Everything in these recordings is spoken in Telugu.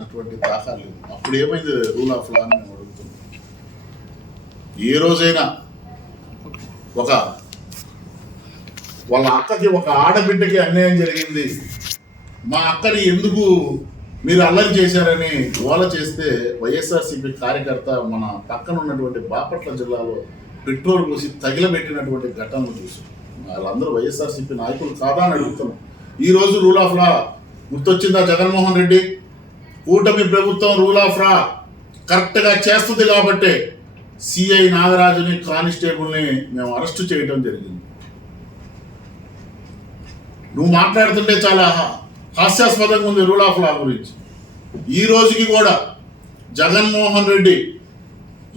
అటువంటి దాఖలు అప్పుడు ఏమైంది రూల్ ఆఫ్ లా అని మేము అడుగుతున్నాం. ఏ రోజైనా వాళ్ళ అక్కకి ఒక ఆడబిడ్డకి అన్యాయం జరిగింది, మా అక్కని ఎందుకు మీరు అల్లరి చేశారని గోల చేస్తే వైఎస్ఆర్సీపీ కార్యకర్త మన పక్కన ఉన్నటువంటి బాపట్ల జిల్లాలో పెట్రోల్ పోసి తగిలబెట్టినటువంటి ఘటనలు చూసాం. వాళ్ళందరూ వైఎస్ఆర్సీపీ నాయకులు కాదా అని అడుగుతున్నాం. ఈరోజు రూల్ ఆఫ్ లా గుర్తొచ్చిందా జగన్మోహన్ రెడ్డి? కూటమి ప్రభుత్వం రూల్ ఆఫ్ లా కరెక్ట్గా చేస్తుంది కాబట్టి సిఐ నాగరాజుని కానిస్టేబుల్ని మేము అరెస్టు చేయడం జరిగింది. నువ్వు మాట్లాడుతుంటే చాలా హాస్యాస్పదంగా ఉంది రూల్ ఆఫ్ లా గురించి. ఈ రోజుకి కూడా జగన్మోహన్ రెడ్డి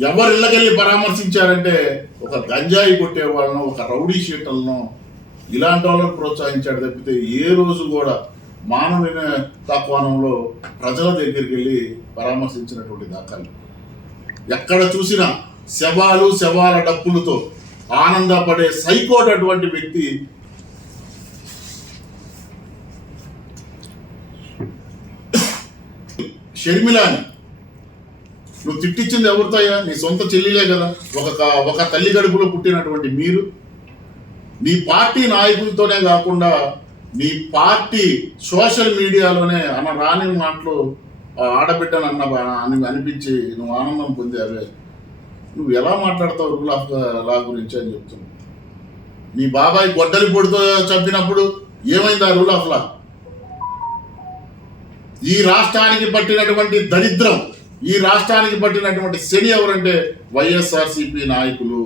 ఎవరి ఇళ్ళకెళ్ళి పరామర్శించారంటే ఒక గంజాయి కొట్టే వాళ్ళను, ఒక రౌడీ షీటర్లను, ఇలాంటి వాళ్ళని ప్రోత్సహించాడు తప్పితే ఏ రోజు కూడా మానవీయ తత్వానంలో ప్రజల దగ్గరికి వెళ్ళి పరామర్శించినటువంటి దాఖలు ఎక్కడ చూసినా శవాల డప్పులతో ఆనందపడే సైకోట్ అటువంటి వ్యక్తి షర్మిలాని నువ్వు తిట్టించింది ఎవరితోయా? నీ సొంత చెల్లిలే కదా. ఒక తల్లి గడుపులో పుట్టినటువంటి మీరు నీ పార్టీ నాయకులతోనే కాకుండా నీ పార్టీ సోషల్ మీడియాలోనే రాని మాటలు ఆడబిడ్డను అనిపించి నువ్వు ఆనందం పొందావే. నువ్వు ఎలా మాట్లాడతావు రూల్ ఆఫ్ లా గురించి అని చెప్తున్నావు. నీ బాబాయ్ గొడ్డలి పొడితో చంపినప్పుడు ఏమైంది ఆ రూల్ ఆఫ్ లా? ఈ రాష్ట్రానికి పట్టినటువంటి దరిద్రం, ఈ రాష్ట్రానికి పట్టినటువంటి శని ఎవరంటే వైఎస్ఆర్సీపీ నాయకులు.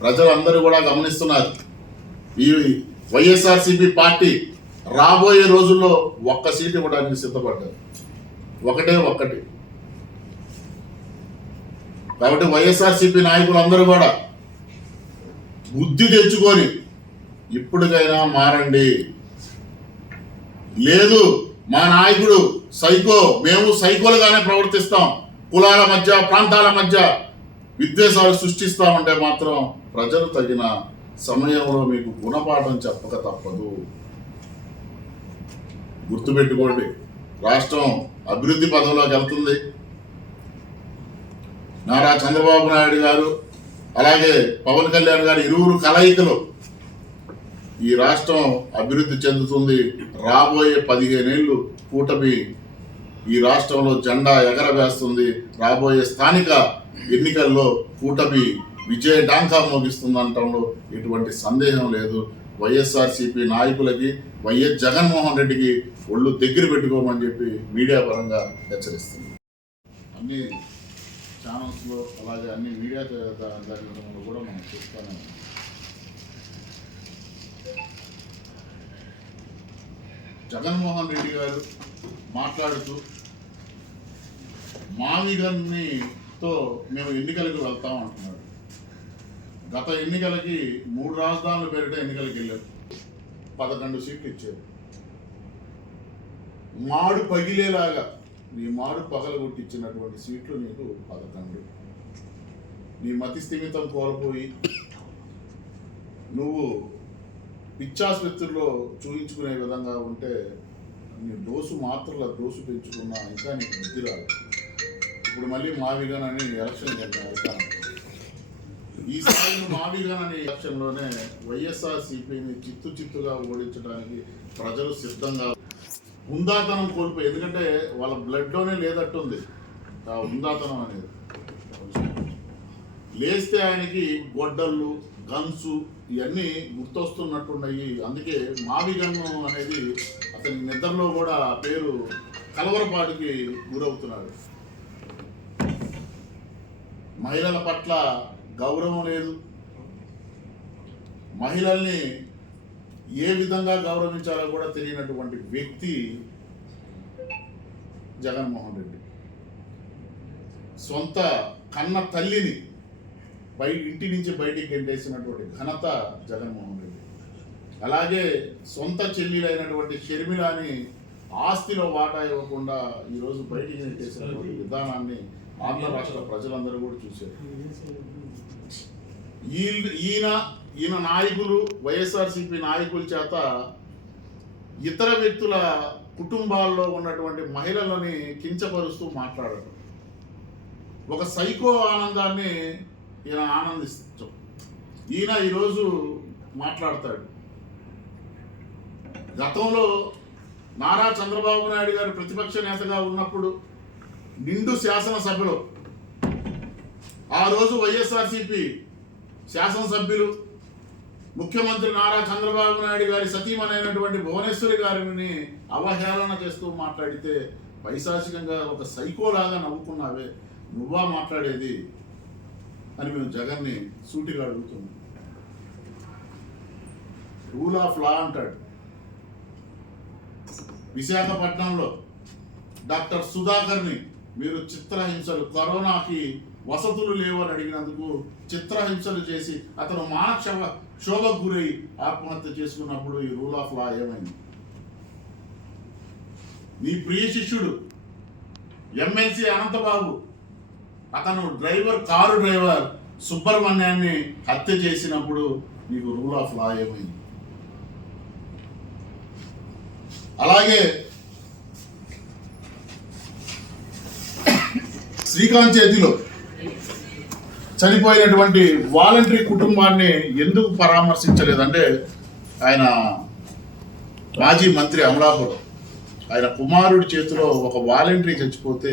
ప్రజలందరూ కూడా గమనిస్తున్నారు. ఈ వైఎస్ఆర్సీపీ పార్టీ రాబోయే రోజుల్లో ఒక్క సీటు ఇవ్వడానికి సిద్ధపడ్డారు. ఒక్కటి. కాబట్టి వైఎస్ఆర్సీపీ నాయకులు అందరూ కూడా బుద్ధి తెచ్చుకొని ఇప్పటికైనా మారండి. లేదు మా నాయకుడు సైకో, మేము సైకోలుగానే ప్రవర్తిస్తాం, కులాల మధ్య ప్రాంతాల మధ్య విద్వేషాలు సృష్టిస్తామంటే మాత్రం ప్రజలు తగిన సమయంలో మీకు గుణపాఠం చెప్పక తప్పదు. గుర్తుపెట్టుకోండి, రాష్ట్రం అభివృద్ధి పదంలోకి వెళ్తుంది. నారా చంద్రబాబు నాయుడు గారు అలాగే పవన్ కళ్యాణ్ గారు ఇరువురు కలయికలు ఈ రాష్ట్రం అభివృద్ధి చెందుతుంది. రాబోయే 15 ఏళ్ళు కూటమి ఈ రాష్ట్రంలో జెండా ఎగరవేస్తుంది. రాబోయే స్థానిక ఎన్నికల్లో కూటమి విజయ డాంకా మోగిస్తుంది అనటంలో ఎటువంటి సందేహం లేదు. వైఎస్ఆర్సీపీ నాయకులకి వైఎస్ జగన్మోహన్ రెడ్డికి ఒళ్ళు దగ్గర పెట్టుకోమని చెప్పి మీడియా పరంగా హెచ్చరిస్తుంది. అన్ని ఛానల్స్లో అలాగే అన్ని మీడియా దానిలో కూడా మనం చూస్తూనే ఉన్నాం. జగన్మోహన్ రెడ్డి గారు మాట్లాడుతూ మావిగన్నితో మేము ఎన్నికలకు వెళ్తాం అంటున్నాడు. గత ఎన్నికలకి 3 రాజధానుల పేరిట ఎన్నికలకు వెళ్ళారు, 11 సీట్లు ఇచ్చారు. మాడు పగిలేలాగా నీ మాడు పగలగొట్టించినటువంటి సీట్లు నీకు 11. నీ మతి స్థిమితం కోల్పోయి నువ్వు పిచ్చాసుపత్రిలో చూయించుకునే విధంగా ఉంటే నీ డోసు పెంచుకున్నా ఇంకా నీకు బుద్ధి రాదు. ఇప్పుడు మళ్ళీ మావిగన్ అని ఎలక్షన్ వెళ్తాను. ఈసారి మావిగన్ అనే ఎలక్షన్లోనే వైఎస్ఆర్సీపీని చిత్తుగా ఓడించడానికి ప్రజలు సిద్ధంగా హుందాతనం కోల్పోయి, ఎందుకంటే వాళ్ళ బ్లడ్లోనే లేదట్టుంది ఆ హుందాతనం అనేది. లేస్తే ఆయనకి గొడ్డళ్ళు గన్సు ఇవన్నీ గుర్తొస్తున్నట్టున్నాయి. అందుకే మావిగన్ను అనేది అతని నిద్రలో కూడా పేరు కలవరపాటుకి గురవుతున్నాడు. మహిళల పట్ల గౌరవం లేదు. మహిళల్ని ఏ విధంగా గౌరవించాలో కూడా తెలియనటువంటి వ్యక్తి జగన్మోహన్ రెడ్డి. సొంత కన్న తల్లిని ఇంటి నుంచి బయటికి గెంటేసినటువంటి ఘనత జగన్మోహన్ రెడ్డి. అలాగే సొంత చెల్లెలైనటువంటి షర్మిలాని ఆస్తిలో వాటా ఇవ్వకుండా ఈరోజు బయటికి నెట్టేసినటువంటి విధానాన్ని ఆంధ్ర రాష్ట్ర ప్రజలందరూ కూడా చూశారు. ఈయన నాయకులు వైఎస్ఆర్సీపీ నాయకుల చేత ఇతర వ్యక్తుల కుటుంబాల్లో ఉన్నటువంటి మహిళలని కించపరుస్తూ మాట్లాడటం, ఒక సైకో ఆనందాన్ని ఈయన ఆనందిస్తాం. ఈయన ఈరోజు మాట్లాడతాడు. గతంలో నారా చంద్రబాబు నాయుడు గారు ప్రతిపక్ష నేతగా ఉన్నప్పుడు నిండు శాసనసభలో ఆ రోజు వైఎస్ఆర్సీపీ శాసనసభ్యులు ముఖ్యమంత్రి నారా చంద్రబాబు నాయుడు గారి సతీమణైనటువంటి భువనేశ్వరి గారిని అవహేళన చేస్తూ మాట్లాడితే పైశాచికంగా ఒక సైకోలాగా నవ్వుకున్నావే, నువ్వా మాట్లాడేది అని మేము జగన్ని సూటిగా అడుగుతున్నాం. రూల్ ఆఫ్ లా అంటాడు. విశాఖపట్నంలో డాక్టర్ సుధాకర్ని మీరు చిత్రహింసలు, కరోనాకి వసతులు లేవని అడిగినందుకు చిత్రహింసలు చేసి అతను మానవ క్షోభకు గురై ఆత్మహత్య చేసుకున్నప్పుడు ఈ రూల్ ఆఫ్ లా ఏమైంది? నీ ప్రియ శిష్యుడు ఎమ్మెల్సీ అనంతబాబు, అతను కారు డ్రైవర్ సుబ్రహ్మణ్యాన్ని హత్య చేసినప్పుడు నీకు రూల్ ఆఫ్ లా ఏమైంది? అలాగే శ్రీకాంత్ చేతిలో చనిపోయినటువంటి వాలంటరీ కుటుంబాన్ని ఎందుకు పరామర్శించలేదంటే, ఆయన మాజీ మంత్రి అమలాపురం, ఆయన కుమారుడి చేతిలో ఒక వాలంటరీ చచ్చిపోతే